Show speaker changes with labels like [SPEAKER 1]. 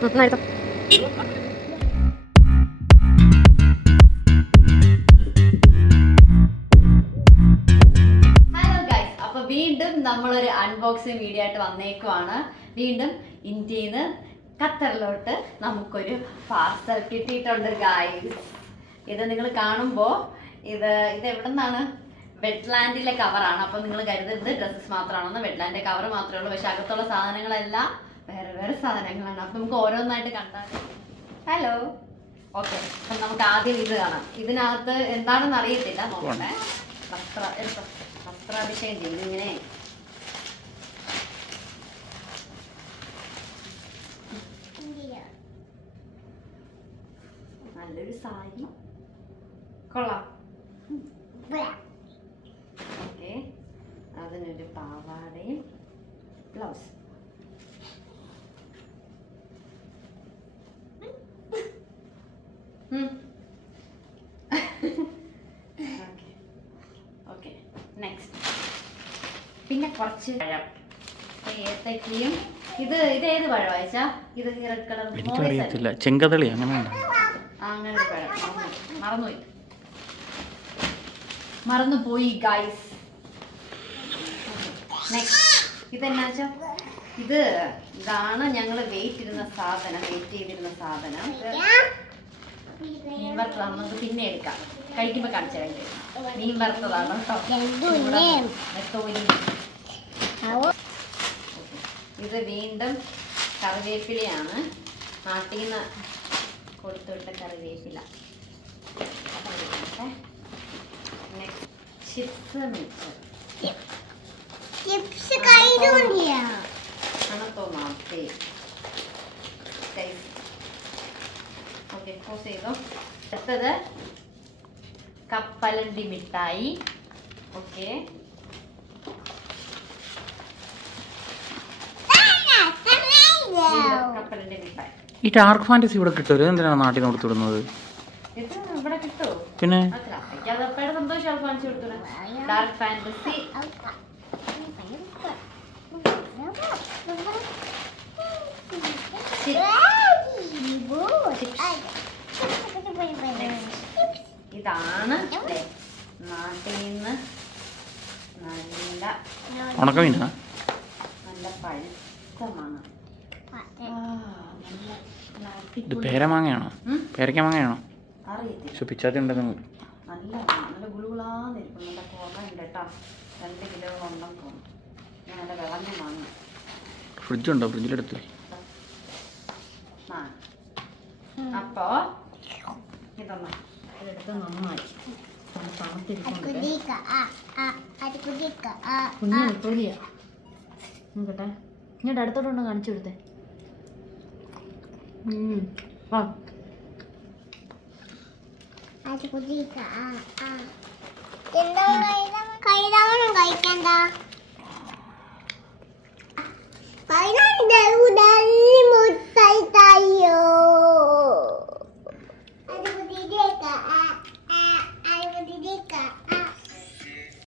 [SPEAKER 1] അപ്പൊ വീണ്ടും നമ്മളൊരു അൺബോക്സിംഗ് വീഡിയോ ആയിട്ട് വന്നേക്കുവാണ്. വീണ്ടും ഇന്ത്യയിൽ നിന്ന് ഖത്തറിലോട്ട് നമുക്കൊരു പാർസൽ കിട്ടിയിട്ടുണ്ട് ഗായ്സ് ഇത് നിങ്ങൾ കാണുമ്പോൾ ഇത് ഇത് എവിടെ നിന്നാണ് വെറ്റ്ലാൻഡിലെ കവറാണ് അപ്പോൾ നിങ്ങൾ കരുതരുത്. ഡ്രസ്സസ് മാത്രമാണെന്ന് വെറ്റ്ലാൻഡിന്റെ കവർ മാത്രമേ ഉള്ളൂ. പക്ഷെ അകത്തുള്ള സാധനങ്ങളെല്ലാം വേറെ വേറെ സാധനങ്ങളാണ്. അപ്പം നമുക്ക് ഓരോന്നായിട്ട് കണ്ടാൽ ഹലോ ഓക്കെ അപ്പം നമുക്ക് ആദ്യം ഇത് കാണാം. ഇതിനകത്ത് എന്താണെന്ന് അറിയത്തില്ല നോക്കട്ടെ. വസ്ത്ര. വസ്ത്രാഭിഷേകം ചെയ്യും ഇങ്ങനെ. നല്ലൊരു സാരി. കൊള്ളാം. ഓക്കെ അതിനൊരു പാവാടയും ഓക്കെ നെക്സ്റ്റ് പിന്നെ കുറച്ച് പഴം. ഏത്തക്കയും ഇത് ഇത് ഏത് പഴം അയച്ചാ ഇത് റെഡ് കളർ
[SPEAKER 2] എനിക്കറിയത്തില്ല ചെങ്കതളി അങ്ങനെ
[SPEAKER 1] അങ്ങനെ ഒരു പഴം. മറന്നുപോയി. മറന്നുപോയി ഗൈസ് നെക്സ്റ്റ് ഇതെന്നാ വെച്ചാ? ഇത് ഇതാണ് ഞങ്ങൾ വെയിറ്റ് ഇരുന്ന സാധനം വെയിറ്റ് ചെയ്തിരുന്ന സാധനം. മീൻ വറുത്തത് നമുക്ക് പിന്നെ എടുക്കാം. കഴിക്കുമ്പോ കാണിച്ചു മീൻ വറുത്തതാണ് കേട്ടോ. ഇത് വീണ്ടും കറിവേപ്പിലയാണ്. നാട്ടിൽ നിന്ന് കൊടുത്തുവിട്ട കറിവേപ്പില. ചിപ്സ് മിക്സർ
[SPEAKER 3] ചിപ്സ് കൈ
[SPEAKER 1] അണത്തോ മാത്തേ ഓക്കെ ചെയ്തു. അടുത്തത് കപ്പലണ്ടി മിഠായി. ഓക്കെ കപ്പലണ്ടി മിഠായി.
[SPEAKER 2] ഈ ഡാർക്ക് ഫാന്റസി ഇവിടെ കിട്ടുമല്ലോ എന്തിനാണ് നാട്ടിൽ നിന്ന് കൊടുത്തുവിടുന്നത്?
[SPEAKER 1] ഇത് ഇവിടെ കിട്ടുമോ
[SPEAKER 2] പിന്നെ?
[SPEAKER 1] ഡാർക്ക് ഫാന്റസി ഇതാണ്. നാട്ടിൽ നിന്ന് നല്ല
[SPEAKER 2] ഉണക്കമീനാ
[SPEAKER 1] നല്ല പഴുത്ത മാങ്ങ
[SPEAKER 2] ഇത്. പേരമാങ്ങയാണോ
[SPEAKER 1] ഉം?
[SPEAKER 2] പേരക്ക മാങ്ങയാണോ?
[SPEAKER 1] അറിയത്തില്ല.
[SPEAKER 2] പക്ഷെ പിച്ചാത്തി ഉണ്ടെന്ന്
[SPEAKER 1] നല്ല നല്ല ഗുളുകുളാന്നിരിക്കും നല്ല കുറവുണ്ട് കേട്ടോ. രണ്ട് കിലോ ഉണ്ടെന്ന് തോന്നുന്നു ഞാൻ നല്ല വിളഞ്ഞ മാങ്ങ
[SPEAKER 2] ഫ്രിഡ്ജുണ്ടോ? ഫ്രിഡ്ജിലെടുത്ത്.
[SPEAKER 1] മാങ്ങ അപ്പോ ഇതൊന്ന് ഇതെടുത്ത് നന്നായി. കുഞ്ഞു നോക്കട്ടെ. ഇങ്ങോട്ട് അടുത്തോട്ടൊന്ന് കാണിച്ചു കൊടുത്തേ. ആ
[SPEAKER 3] കൈതാമണം